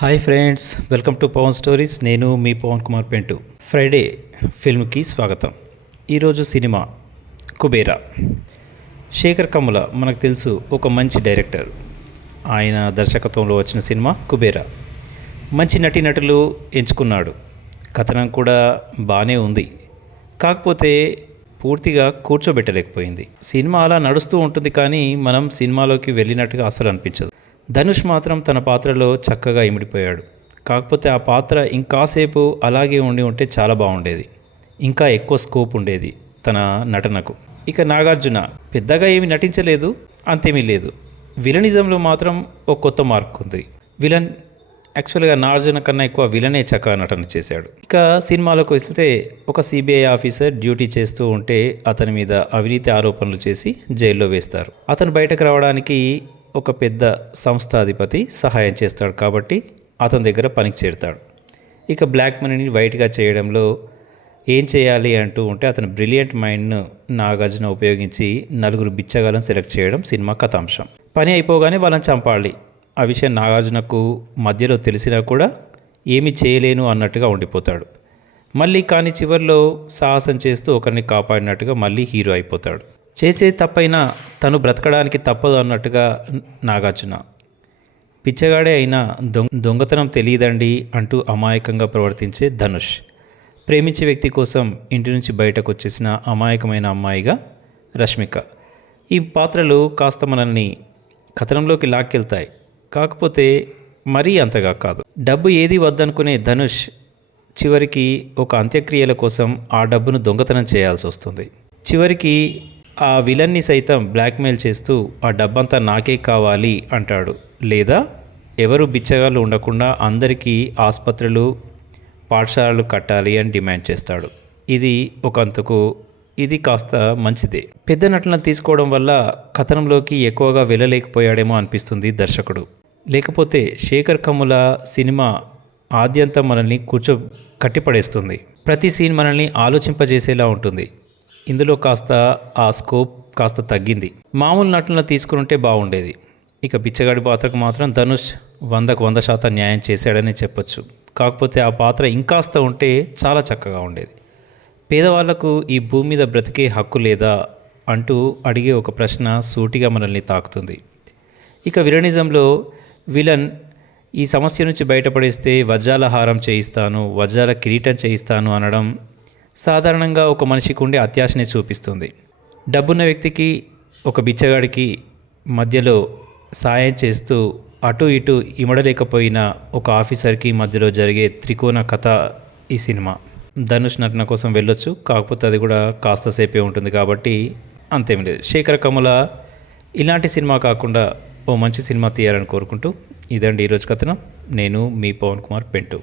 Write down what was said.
Hi friends, welcome to Pavan stories. నేను మీ Pavan Kumar Pentu. Friday ఫిల్మ్కి స్వాగతం. ఈరోజు సినిమా కుబేరా. శేఖర్ కమ్ముల మనకు తెలుసు, ఒక మంచి డైరెక్టర్. ఆయన దర్శకత్వంలో వచ్చిన సినిమా కుబేరా. మంచి నటీనటులు ఎంచుకున్నాడు. కథనం కూడా బాగానే ఉంది, కాకపోతే పూర్తిగా కూర్చోబెట్టలేకపోయింది. సినిమా అలా నడుస్తూ ఉంటుంది, కానీ మనం సినిమాలోకి వెళ్ళినట్టుగా అసలు అనిపించదు. ధనుష్ మాత్రం తన పాత్రలో చక్కగా ఇమిడిపోయాడు. కాకపోతే ఆ పాత్ర ఇంకాసేపు అలాగే ఉంటే చాలా బాగుండేది. ఇంకా ఎక్కువ స్కోప్ ఉండేది తన నటనకు. ఇక నాగార్జున పెద్దగా ఏమి నటించలేదు, అంతేమీ లేదు. విలనిజంలో మాత్రం ఒక కొత్త మార్క్ ఉంది. విలన్ యాక్చువల్గా నాగార్జున కన్నా ఎక్కువ విలనే చక్కగా నటన చేశాడు. ఇక సినిమాలోకి వస్తే ఒక సిబిఐ ఆఫీసర్ డ్యూటీ చేస్తూ ఉంటే అతని మీద అవినీతి ఆరోపణలు చేసి జైల్లో వేస్తారు. అతను బయటకు రావడానికి ఒక పెద్ద సంస్థాధిపతి సహాయం చేస్తాడు, కాబట్టి అతని దగ్గర పనికి చేరుతాడు. ఇక బ్లాక్ మనీని వైట్గా చేయడంలో ఏం చేయాలి అంటూ ఉంటే అతని బ్రిలియంట్ మైండ్ను నాగార్జున ఉపయోగించి నలుగురు బిచ్చగాలను సెలెక్ట్ చేయడం సినిమా కథాంశం. పని అయిపోగానే వాళ్ళని చంపాలి. ఆ విషయం నాగార్జునకు మధ్యలో తెలిసినా కూడా ఏమీ చేయలేను అన్నట్టుగా ఉండిపోతాడు. మళ్ళీ కానీ చివరిలో సాహసం చేస్తూ ఒకరిని కాపాడినట్టుగా మళ్ళీ హీరో అయిపోతాడు. చేసే తప్పైనా తను బ్రతకడానికి తప్పదు అన్నట్టుగా నాగార్జున. పిచ్చగాడే అయినా దొంగతనం తెలియదండి అంటూ అమాయకంగా ప్రవర్తించే ధనుష్. ప్రేమించే వ్యక్తి కోసం ఇంటి నుంచి బయటకు వచ్చేసిన అమాయకమైన అమ్మాయిగా రష్మిక. ఈ పాత్రలు కాస్త మనల్ని కథనంలోకి లాక్కెళ్తాయి, కాకపోతే మరీ అంతగా కాదు. డబ్బు ఏది వద్దనుకునే ధనుష్ చివరికి ఒక అంత్యక్రియల కోసం ఆ డబ్బును దొంగతనం చేయాల్సి వస్తుంది. చివరికి ఆ విలన్ని సైతం బ్లాక్మెయిల్ చేస్తూ ఆ డబ్బంతా నాకే కావాలి అంటాడు. లేదా ఎవరు బిచ్చగాళ్ళు ఉండకుండా అందరికీ ఆసుపత్రులు, పాఠశాలలు కట్టాలి అని డిమాండ్ చేస్తాడు. ఇది కాస్త మంచిదే. పెద్ద నటన తీసుకోవడం వల్ల కథనంలోకి ఎక్కువగా వెళ్ళలేకపోయాడేమో అనిపిస్తుంది దర్శకుడు. లేకపోతే శేఖర్ కమ్ముల సినిమా ఆద్యంతం మనల్ని కట్టిపడేస్తుంది. ప్రతి సీన్ మనల్ని ఆలోచింపజేసేలా ఉంటుంది. ఇందులో కాస్త ఆ స్కోప్ కాస్త తగ్గింది. మామూలు నటులను తీసుకుంటే బాగుండేది. ఇక బిచ్చగాడి పాత్రకు మాత్రం ధనుష్ 100% న్యాయం చేశాడని చెప్పొచ్చు. కాకపోతే ఆ పాత్ర ఇంకాస్త ఉంటే చాలా చక్కగా ఉండేది. పేదవాళ్లకు ఈ భూమి మీద బ్రతికే హక్కు లేదా అంటూ అడిగే ఒక ప్రశ్న సూటిగా మనల్ని తాకుతుంది. ఇక విలనిజంలో విలన్ ఈ సమస్య నుంచి బయటపడేస్తే వజ్రాల హారం చేయిస్తాను, వజ్రాల కిరీటం చేయిస్తాను అనడం సాధారణంగా ఒక మనిషికి ఉండే అత్యాశని చూపిస్తుంది. డబ్బున్న వ్యక్తికి ఒక బిచ్చగాడికి మధ్యలో సాయం చేస్తూ అటు ఇటు ఇమడలేకపోయిన ఒక ఆఫీసర్కి మధ్యలో జరిగే త్రికోణ కథ ఈ సినిమా. ధనుష్ నటన కోసం వెళ్ళొచ్చు, కాకపోతే అది కూడా కాస్త సేపే ఉంటుంది, కాబట్టి అంతేం లేదు. శేఖర్ కమ్ముల ఇలాంటి సినిమా కాకుండా ఓ మంచి సినిమా తీయాలని కోరుకుంటూ ఇదండి ఈరోజు కథనం. నేను మీ పవన్ కుమార్ పెంటు.